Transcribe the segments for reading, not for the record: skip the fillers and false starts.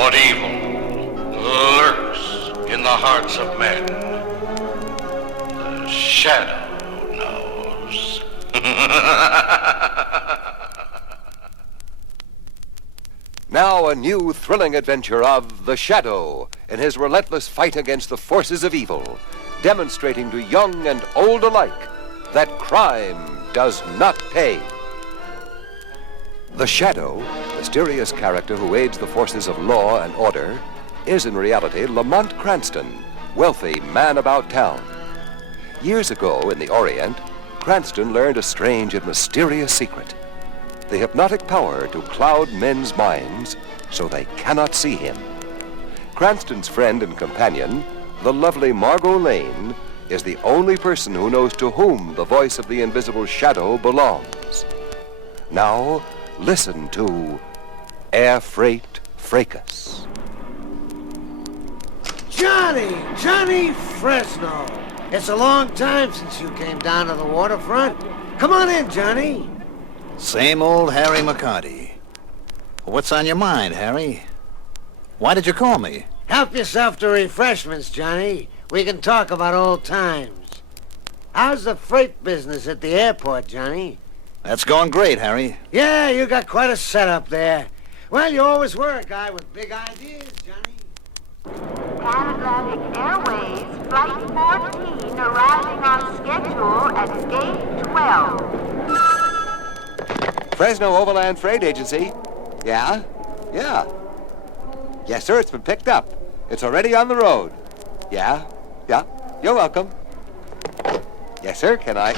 what evil lurks in the hearts of men. The shadow knows. Now a new thrilling adventure of the Shadow in his relentless fight against the forces of evil, demonstrating to young and old alike that crime does not pay. The Shadow, mysterious character who aids the forces of law and order, is in reality Lamont Cranston, wealthy man about town. Years ago in the Orient, Cranston learned a strange and mysterious secret: the hypnotic power to cloud men's minds so they cannot see him. Cranston's friend and companion, the lovely Margot Lane, is the only person who knows to whom the voice of the invisible Shadow belongs. Now, listen to Air Freight Fracas. Johnny Fresno. It's a long time since you came down to the waterfront. Come on in, Johnny. Same old Harry McCarty. What's on your mind, Harry? Why did you call me? Help yourself to refreshments, Johnny. We can talk about old times. How's the freight business at the airport, Johnny? That's going great, Harry. Yeah, you got quite a setup there. Well, you always were a guy with big ideas, Johnny. Pan-Atlantic Airways, Flight 14, arriving on schedule at Gate 12. Fresno Overland Freight Agency. Yeah? Yeah. Yes, sir, it's been picked up. It's already on the road. Yeah? Yeah. You're welcome. Yes, sir, can I?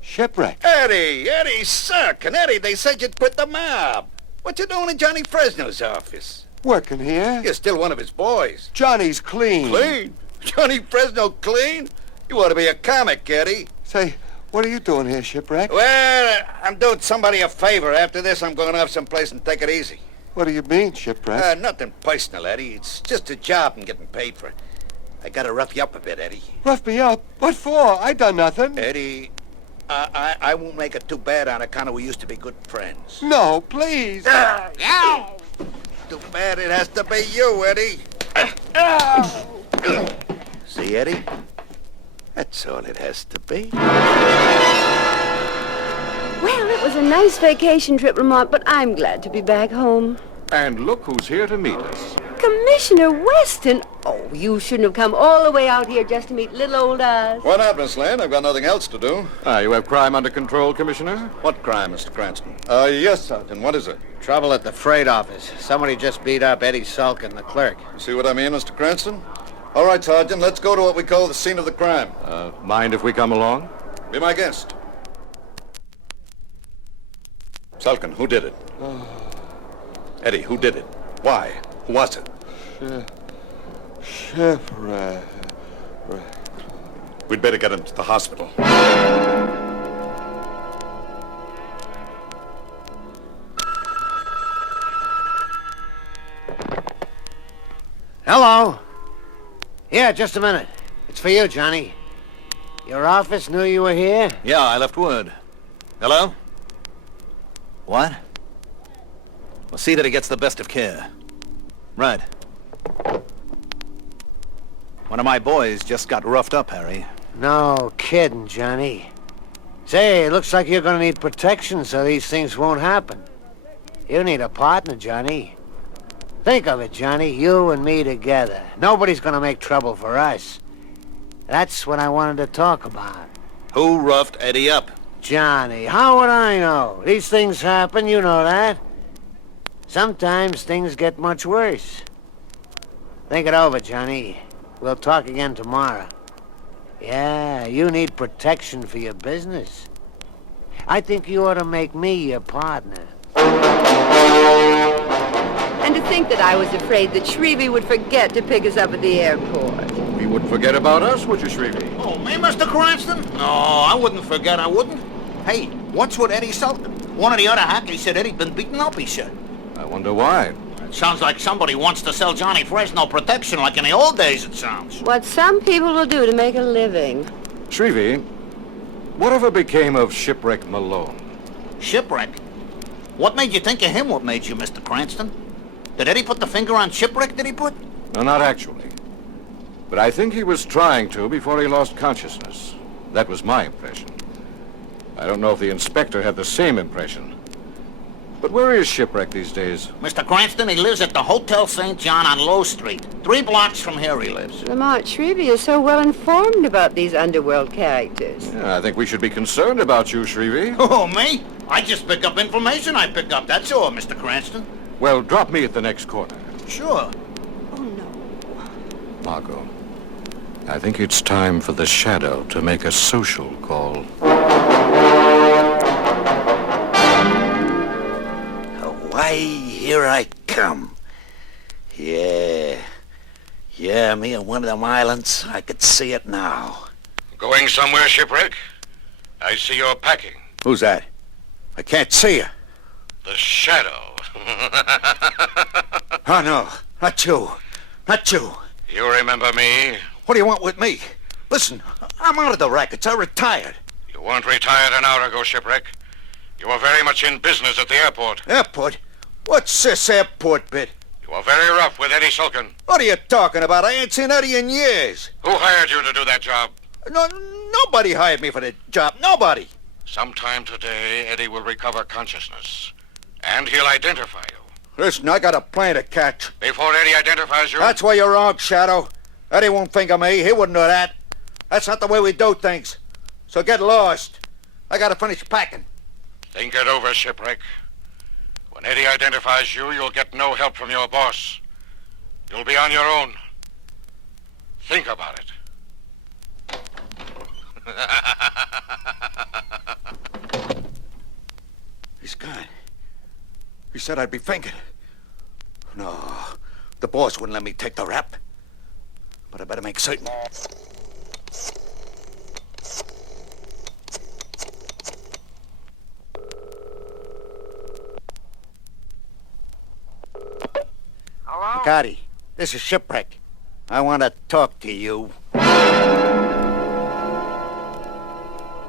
Shipwreck. Eddie, suckin' Eddie, they said you'd quit the mob. What you doing in Johnny Fresno's office? Working here? You're still one of his boys. Johnny's clean. Clean? Johnny Fresno clean? You ought to be a comic, Eddie. Say, what are you doing here, Shipwreck? Well, I'm doing somebody a favor. After this, I'm going off someplace and take it easy. What do you mean, Shipwreck? Nothing personal, Eddie. It's just a job and getting paid for it. I gotta rough you up a bit, Eddie. Rough me up? What for? I done nothing. Eddie, I won't make it too bad on account of we used to be good friends. No, please. Too bad it has to be you, Eddie. See, Eddie? That's all it has to be. Well, it was a nice vacation trip, Lamont, but I'm glad to be back home. And look who's here to meet us. Commissioner Weston! Oh, you shouldn't have come all the way out here just to meet little old us. Why not, Miss Lane? I've got nothing else to do. You have crime under control, Commissioner? What crime, Mr. Cranston? Yes, Sergeant. What is it? Trouble at the freight office. Somebody just beat up Eddie Sulkin, the clerk. You see what I mean, Mr. Cranston? All right, Sergeant, let's go to what we call the scene of the crime. Mind if we come along? Be my guest. Sulkin, who did it? Eddie, who did it? Why? Who was it? Shipwreck. We'd better get him to the hospital. Hello? Yeah, just a minute. It's for you, Johnny. Your office knew you were here? Yeah, I left word. Hello? What? Well, see that he gets the best of care. Right. One of my boys just got roughed up, Harry. No kidding, Johnny. Say, it looks like you're gonna need protection so these things won't happen. You need a partner, Johnny. Think of it, Johnny, you and me together. Nobody's gonna make trouble for us. That's what I wanted to talk about. Who roughed Eddie up? Johnny, how would I know? These things happen, you know that. Sometimes things get much worse. Think it over, Johnny. We'll talk again tomorrow. Yeah, you need protection for your business. I think you ought to make me your partner. And to think that I was afraid that Shrevey would forget to pick us up at the airport. You wouldn't forget about us, would you, Shrevey? Oh, me, Mr. Cranston? No, I wouldn't forget, I wouldn't. Hey, what's with Eddie Sulkin? One of the other hackies said Eddie'd been beaten up, he said. I wonder why. It sounds like somebody wants to sell Johnny Fresno protection like in the old days, it sounds. What some people will do to make a living. Shrevey, whatever became of Shipwreck Malone? Shipwreck? What made you think of him? What made you, Mr. Cranston? Did Eddie put the finger on Shipwreck, did he put? No, not actually. But I think he was trying to before he lost consciousness. That was my impression. I don't know if the inspector had the same impression. But where is Shipwreck these days? Mr. Cranston, he lives at the Hotel St. John on Low Street. 3 blocks from here he lives. Lamont Shrevey is so well informed about these underworld characters. Yeah, I think we should be concerned about you, Shrevey. Oh, me? I just pick up information I pick up, that's all, Mr. Cranston. Well, drop me at the next corner. Sure. Oh, no. Margot, I think it's time for the Shadow to make a social call. Why, here I come. Yeah, me on one of them islands. I could see it now. Going somewhere, Shipwreck? I see you're packing. Who's that? I can't see you. The Shadow. Oh, no, not you. Not you. You remember me? What do you want with me? Listen, I'm out of the rackets. I retired. You weren't retired an hour ago, Shipwreck. You were very much in business at the airport. Airport? What's this airport bit? You were very rough with Eddie Sulkin. What are you talking about? I ain't seen Eddie in years. Who hired you to do that job? No, nobody hired me for the job. Nobody. Sometime today, Eddie will recover consciousness. And he'll identify you. Listen, I got a plane to catch. Before Eddie identifies you... That's where you're wrong, Shadow. Eddie won't think of me. He wouldn't know that. That's not the way we do things. So get lost. I gotta finish packing. Think it over, Shipwreck. When Eddie identifies you, you'll get no help from your boss. You'll be on your own. Think about it. He's gone. He said I'd be thinking. No, the boss wouldn't let me take the rap. But I better make certain. Hello? Gotti, this is Shipwreck. I want to talk to you.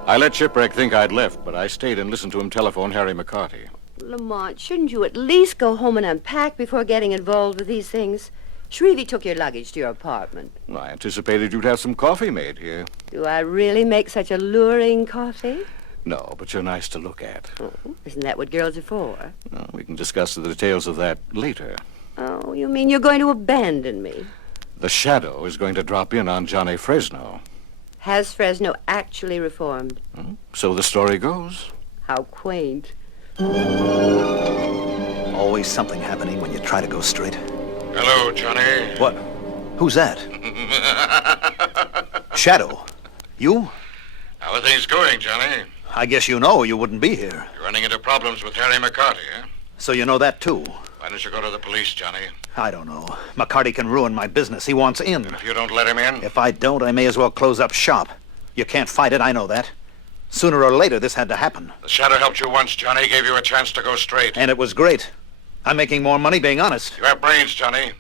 I let Shipwreck think I'd left, but I stayed and listened to him telephone Harry McCarty. Lamont, shouldn't you at least go home and unpack before getting involved with these things? Shrevey took your luggage to your apartment. Well, I anticipated you'd have some coffee made here. Do I really make such alluring coffee? No, but you're nice to look at. Oh, isn't that what girls are for? No, we can discuss the details of that later. Oh, you mean you're going to abandon me? The Shadow is going to drop in on Johnny Fresno. Has Fresno actually reformed? So the story goes. How quaint. Always something happening when you try to go straight. Hello, Johnny. What? Who's that? Shadow? You? How are things going, Johnny? I guess you know you wouldn't be here. You're running into problems with Harry McCarty, eh? So you know that too? Why don't you go to the police, Johnny? I don't know. McCarty can ruin my business. He wants in. And if you don't let him in? If I don't, I may as well close up shop. You can't fight it, I know that. Sooner or later, this had to happen. The Shadow helped you once, Johnny. Gave you a chance to go straight. And it was great. I'm making more money being honest. You have brains, Johnny.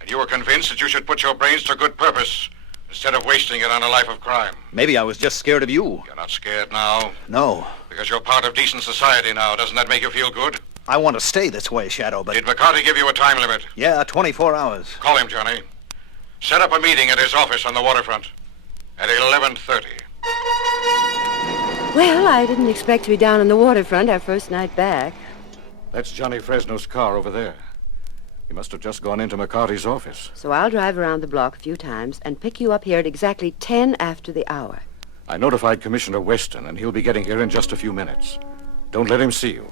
And you were convinced that you should put your brains to good purpose instead of wasting it on a life of crime. Maybe I was just scared of you. You're not scared now? No. Because you're part of decent society now. Doesn't that make you feel good? I want to stay this way, Shadow, but... Did McCarty give you a time limit? Yeah, 24 hours. Call him, Johnny. Set up a meeting at his office on the waterfront at 11:30. Well, I didn't expect to be down on the waterfront our first night back. That's Johnny Fresno's car over there. He must have just gone into McCarty's office. So I'll drive around the block a few times and pick you up here at exactly 10 after the hour. I notified Commissioner Weston, and he'll be getting here in just a few minutes. Don't let him see you.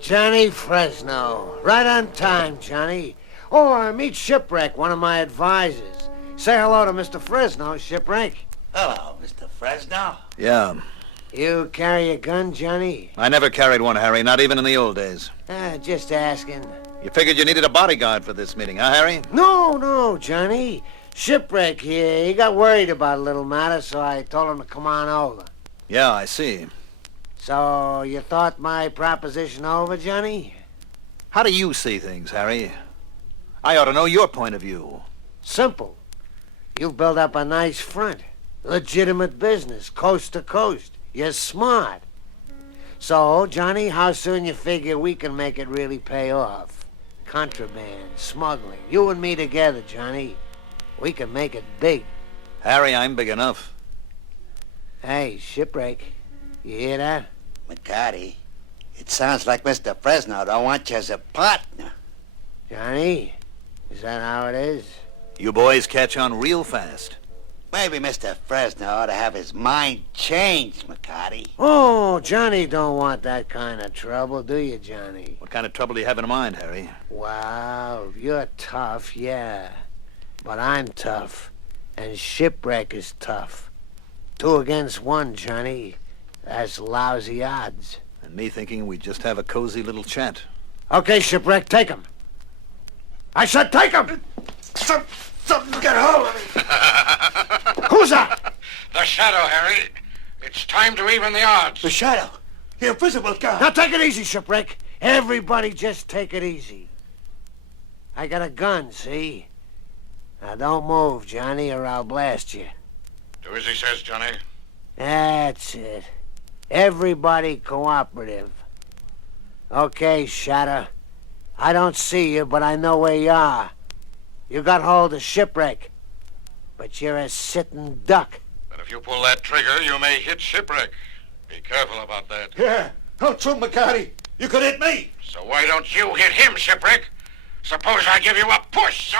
Johnny Fresno. Right on time, Johnny. Oh, meet Shipwreck, one of my advisors. Say hello to Mr. Fresno, Shipwreck. Hello, Mr. Fresno. Yeah. You carry a gun, Johnny? I never carried one, Harry, not even in the old days. Just asking. You figured you needed a bodyguard for this meeting, huh, Harry? No, Johnny. Shipwreck here, he got worried about a little matter, so I told him to come on over. Yeah, I see. So, you thought my proposition over, Johnny? How do you see things, Harry? I ought to know your point of view. Simple. You've built up a nice front. Legitimate business, coast to coast. You're smart. So, Johnny, how soon you figure we can make it really pay off? Contraband, smuggling, you and me together, Johnny. We can make it big. Harry, I'm big enough. Hey, Shipwreck, you hear that? McCarty, it sounds like Mr. Fresno don't want you as a partner. Johnny, is that how it is? You boys catch on real fast. Maybe Mr. Fresno ought to have his mind changed, McCarty. Oh, Johnny don't want that kind of trouble, do you, Johnny? What kind of trouble do you have in mind, Harry? Wow, you're tough, yeah. But I'm tough, and Shipwreck is tough. 2 against 1, Johnny. That's lousy odds. And me thinking we'd just have a cozy little chat. Okay, Shipwreck, take him. I said take him! Something get hold of me. Who's that? The Shadow, Harry. It's time to even the odds. The Shadow. The invisible guy. Now take it easy, Shipwreck. Everybody just take it easy. I got a gun, see? Now don't move, Johnny, or I'll blast you. Do as he says, Johnny. That's it. Everybody cooperative. Okay, Shadow. I don't see you, but I know where you are. You got hold of Shipwreck, but you're a sitting duck. But if you pull that trigger, you may hit Shipwreck. Be careful about that. Yeah. How true, McCarty? You could hit me. So why don't you hit him, Shipwreck? Suppose I give you a push.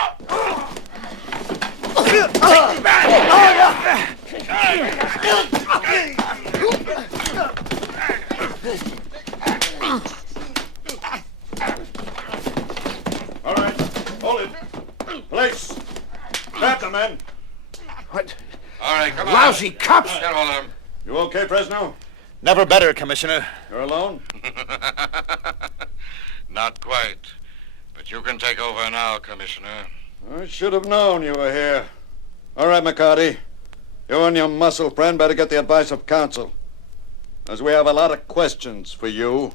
All right. Hold it. Police. Grab the men. What? All right, come on. Lousy cops! Get hold of him. You okay, Fresno? Never better, Commissioner. You're alone? Not quite. But you can take over now, Commissioner. I should have known you were here. All right, McCarty. You and your muscle friend better get the advice of counsel, as we have a lot of questions for you.